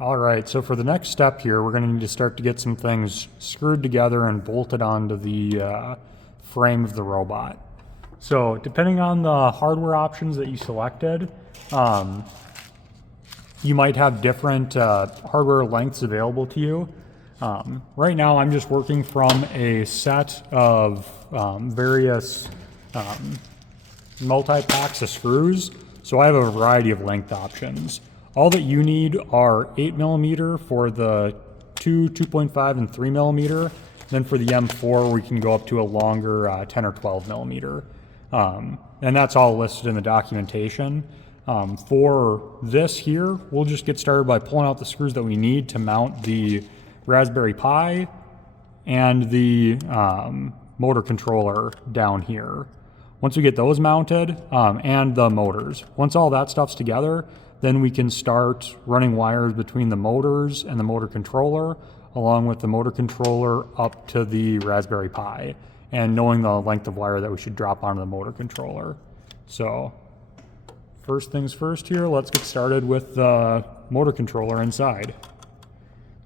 All right, so for the next step here, we're going to need to start to get some things screwed together and bolted onto the frame of the robot. So depending on the hardware options that you selected, you might have different hardware lengths available to you. Right now I'm just working from a set of various multi-packs of screws, so I have a variety of length options. All that you need are 8mm for the 2.5, and 3mm. Then for the M4, we can go up to a longer 10 or 12mm. And that's all listed in the documentation. For this here, we'll just get started by pulling out the screws that we need to mount the Raspberry Pi and the motor controller down here. Once we get those mounted, and the motors, once all that stuff's together, then we can start running wires between the motors and the motor controller, along with the motor controller up to the Raspberry Pi, and knowing the length of wire that we should drop onto the motor controller. So first things first here, let's get started with the motor controller inside.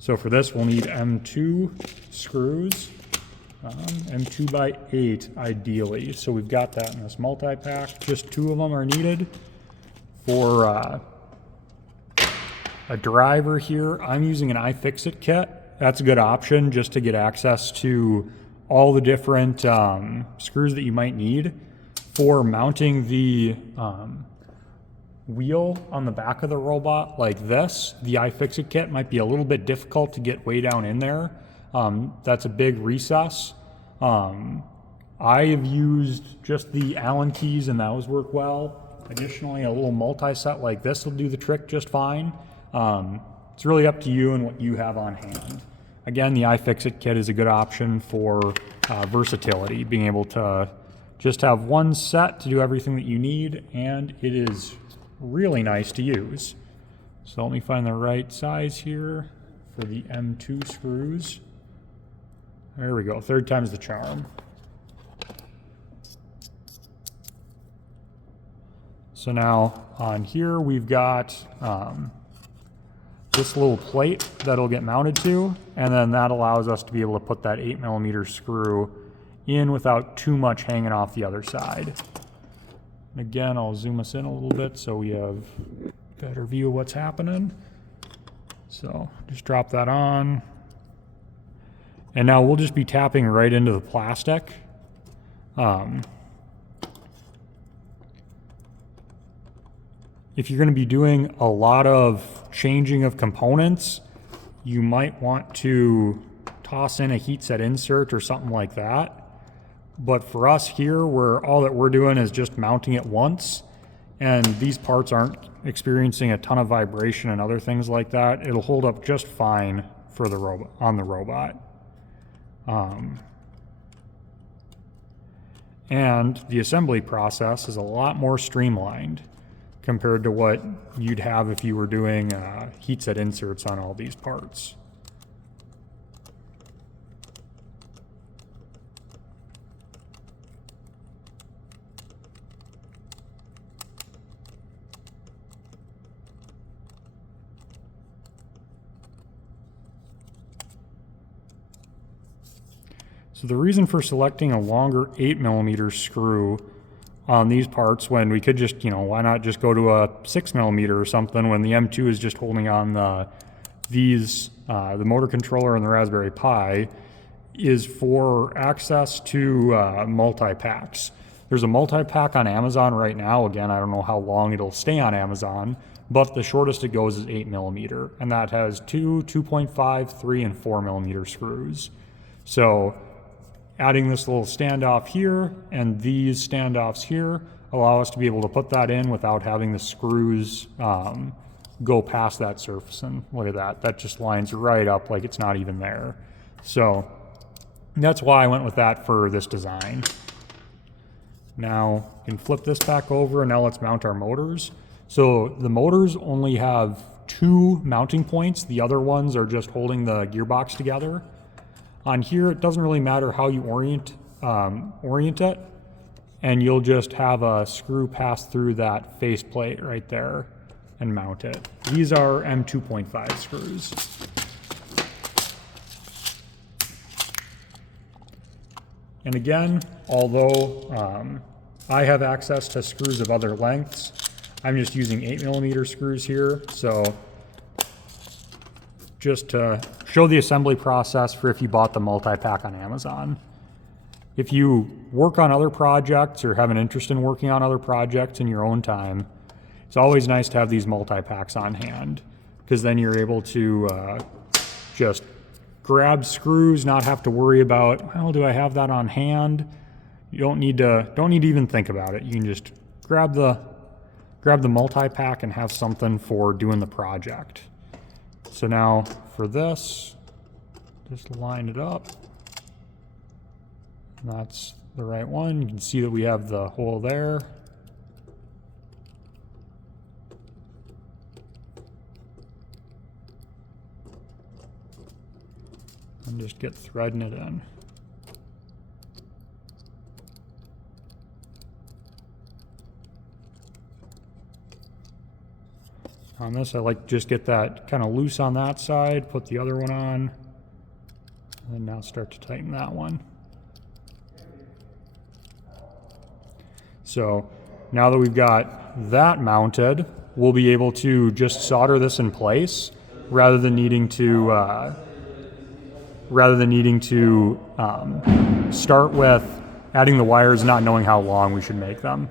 So for this, we'll need M2 screws, M2 by 8 ideally. So we've got that in this multi-pack. Just 2 of them are needed. For a driver here, I'm using an iFixit kit. That's a good option just to get access to all the different screws that you might need. For mounting the wheel on the back of the robot like this, the iFixit kit might be a little bit difficult to get way down in there. That's a big recess. I have used just the Allen keys and those work well. Additionally, a little multi-set like this will do the trick just fine. It's really up to you and what you have on hand. Again, the iFixit kit is a good option for versatility, being able to just have one set to do everything that you need, and it is really nice to use. So let me find the right size here for the M2 screws. There we go, 3rd time's the charm. So now on here we've got this little plate that'll get mounted to, and then that allows us to be able to put that 8mm screw in without too much hanging off the other side. And again, I'll zoom us in a little bit so we have a better view of what's happening. So just drop that on. And now we'll just be tapping right into the plastic. If you're going to be doing a lot of changing of components, you might want to toss in a heat set insert or something like that. But for us here, all that we're doing is just mounting it once, and these parts aren't experiencing a ton of vibration and other things like that. It'll hold up just fine for the robot, on the robot. And the assembly process is a lot more streamlined compared to what you'd have if you were doing heat set inserts on all these parts. So the reason for selecting a longer 8mm screw on these parts, when we could just, why not just go to a 6mm or something, when the M2 is just holding on the motor controller and the Raspberry Pi, is for access to multi-packs. There's a multi-pack on Amazon right now. Again, I don't know how long it'll stay on Amazon, but the shortest it goes is 8mm, and that has 2, 2.5, 3, and 4mm screws. So adding this little standoff here and these standoffs here allow us to be able to put that in without having the screws go past that surface. And look at that, that just lines right up like it's not even there. So that's why I went with that for this design. Now we can flip this back over, and now let's mount our motors. So the motors only have 2 mounting points. The other ones are just holding the gearbox together. On here, it doesn't really matter how you orient it, and you'll just have a screw pass through that faceplate right there. and mount it. These are M2.5 screws. And again, although I have access to screws of other lengths, I'm just using 8mm screws here. So just to show the assembly process for if you bought the multi-pack on Amazon. If you work on other projects or have an interest in working on other projects in your own time, it's always nice to have these multi-packs on hand, because then you're able to just grab screws, not have to worry about, well, do I have that on hand? You don't need to even think about it. You can just grab the multi-pack and have something for doing the project. So now for this, just line it up. That's the right one. You can see that we have the hole there. And just get threading it in. On this, I like to just get that kind of loose on that side, put the other one on, and now start to tighten that one. So now that we've got that mounted, we'll be able to just solder this in place rather than needing to start with adding the wires, not knowing how long we should make them.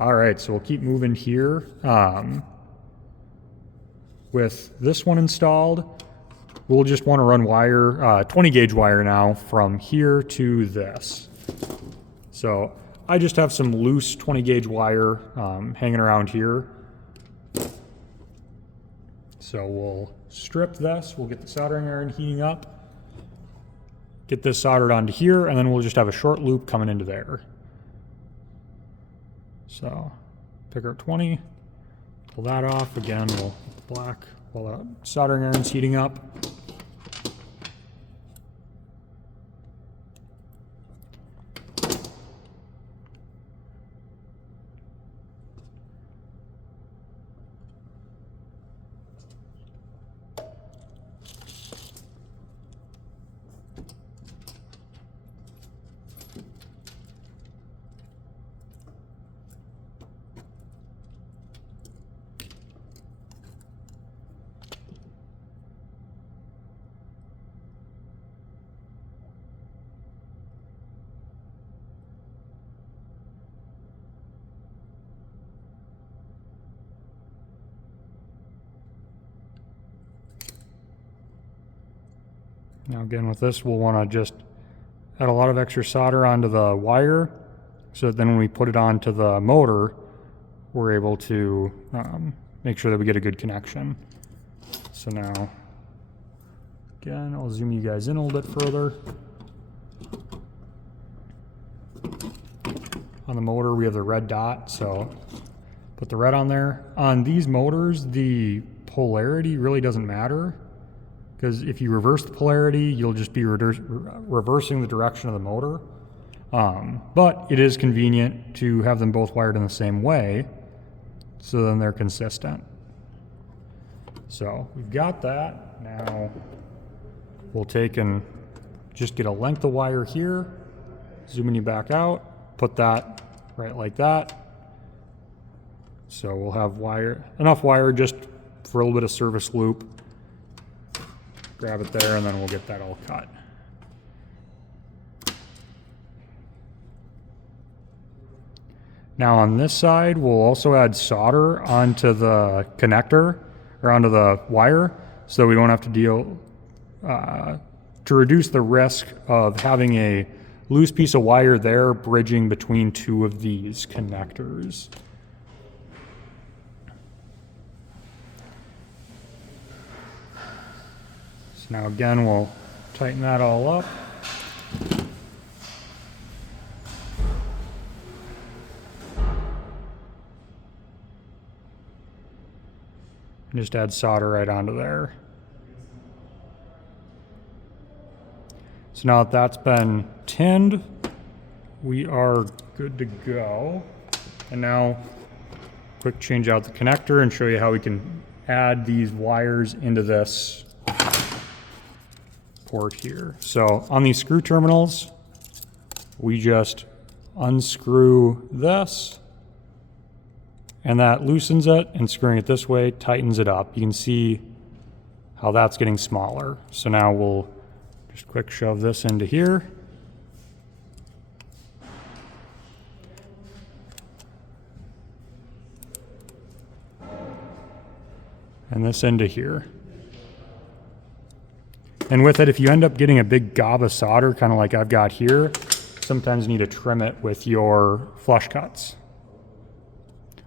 All right, so we'll keep moving here. With this one installed, we'll just want to run wire, 20 gauge wire now from here to this. So I just have some loose 20 gauge wire hanging around here. So we'll strip this, we'll get the soldering iron heating up, get this soldered onto here, and then we'll just have a short loop coming into there. So pick our 20, pull that off. Again, we'll black while the soldering iron's heating up. Now again, with this, we'll want to just add a lot of extra solder onto the wire, so that then when we put it onto the motor, we're able to make sure that we get a good connection. So now, again, I'll zoom you guys in a little bit further. On the motor, we have the red dot, so put the red on there. On these motors, the polarity really doesn't matter, because if you reverse the polarity, you'll just be reversing the direction of the motor. But it is convenient to have them both wired in the same way, so then they're consistent. So we've got that. Now we'll take and just get a length of wire here, zooming you back out, put that right like that. So we'll have enough wire just for a little bit of service loop. Grab it there, and then we'll get that all cut. Now on this side, we'll also add solder onto the connector, or onto the wire, so we don't have to deal, to reduce the risk of having a loose piece of wire there bridging between two of these connectors. Now again, we'll tighten that all up. And just add solder right onto there. So now that that's been tinned, we are good to go. And now quick change out the connector and show you how we can add these wires into this port here. So on these screw terminals, we just unscrew this, and that loosens it, and screwing it this way tightens it up. You can see how that's getting smaller. So now we'll just quick shove this into here. And this into here. And with it, if you end up getting a big gob of solder, kind of like I've got here, sometimes you need to trim it with your flush cuts.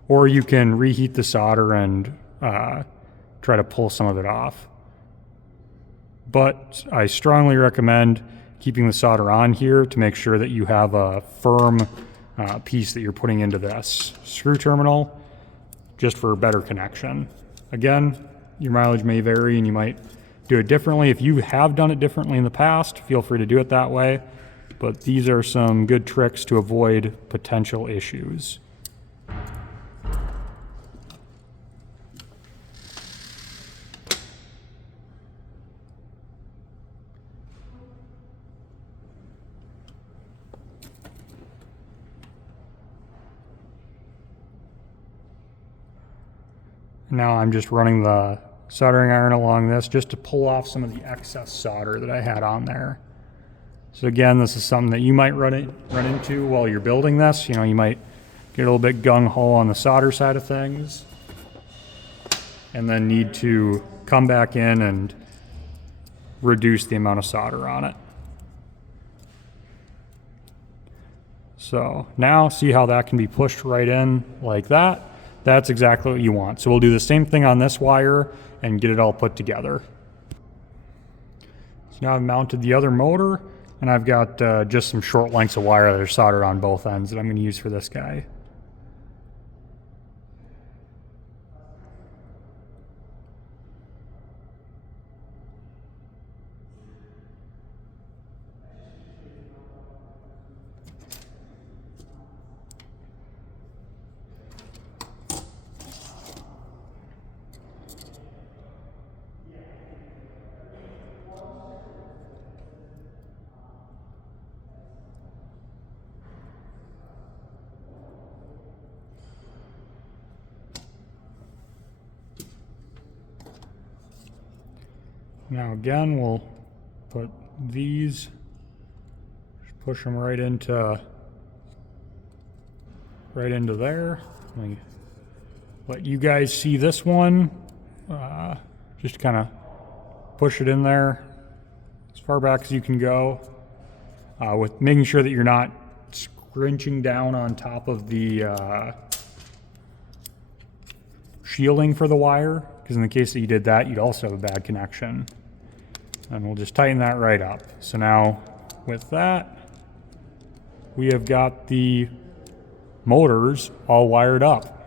Or you can reheat the solder and try to pull some of it off. But I strongly recommend keeping the solder on here to make sure that you have a firm piece that you're putting into this screw terminal, just for better connection. Again, your mileage may vary and you might do it differently. If you have done it differently in the past, feel free to do it that way. But these are some good tricks to avoid potential issues. Now I'm just running the soldering iron along this just to pull off some of the excess solder that I had on there. So again, this is something that you might run into while you're building this. You know, you might get a little bit gung-ho on the solder side of things and then need to come back in and reduce the amount of solder on it. So now see how that can be pushed right in like that. That's exactly what you want. So we'll do the same thing on this wire and get it all put together. So now I've mounted the other motor, and I've got just some short lengths of wire that are soldered on both ends that I'm going to use for this guy. Now again, we'll put these, just push them right into there. Let me let you guys see this one. Just kind of push it in there as far back as you can go, with making sure that you're not scrunching down on top of the shielding for the wire, because in the case that you did that, you'd also have a bad connection. And we'll just tighten that right up. So now with that, we have got the motors all wired up.